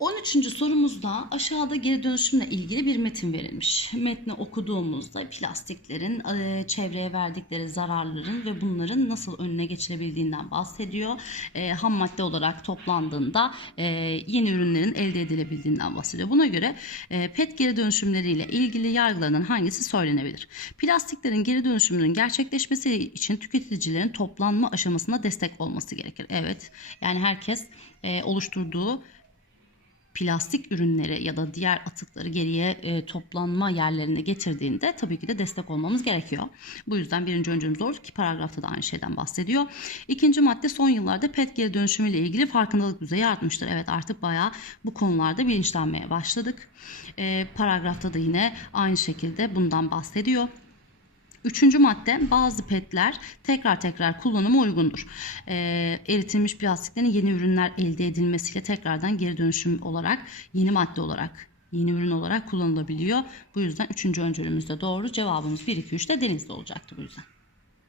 13. sorumuzda aşağıda geri dönüşümle ilgili bir metin verilmiş. Metni okuduğumuzda plastiklerin e, çevreye verdikleri zararların ve bunların nasıl önüne geçilebildiğinden bahsediyor. E, ham madde olarak toplandığında e, yeni ürünlerin elde edilebildiğinden bahsediyor. Buna göre e, PET geri dönüşümleriyle ilgili yargılarının hangisi söylenebilir? Plastiklerin geri dönüşümünün gerçekleşmesi için tüketicilerin toplanma aşamasına destek olması gerekir. Evet yani herkes e, oluşturduğu plastik ürünleri ya da diğer atıkları geriye e, toplanma yerlerine getirdiğinde tabii ki de destek olmamız gerekiyor. Bu yüzden birinci öncülümüz doğru ki paragrafta da aynı şeyden bahsediyor. İkinci madde son yıllarda PET geri dönüşümüyle ilgili farkındalık düzeyi artmıştır. Evet artık bayağı bu konularda bilinçlenmeye başladık. E, paragrafta da yine aynı şekilde bundan bahsediyor. Üçüncü madde bazı petler tekrar tekrar kullanıma uygundur. Ee, eritilmiş plastiklerin yeni ürünler elde edilmesiyle tekrardan geri dönüşüm olarak yeni madde olarak yeni ürün olarak kullanılabiliyor. Bu yüzden üçüncü öncülümüz de doğru. Cevabımız 1, 2, 3 de denizde olacaktı bu yüzden.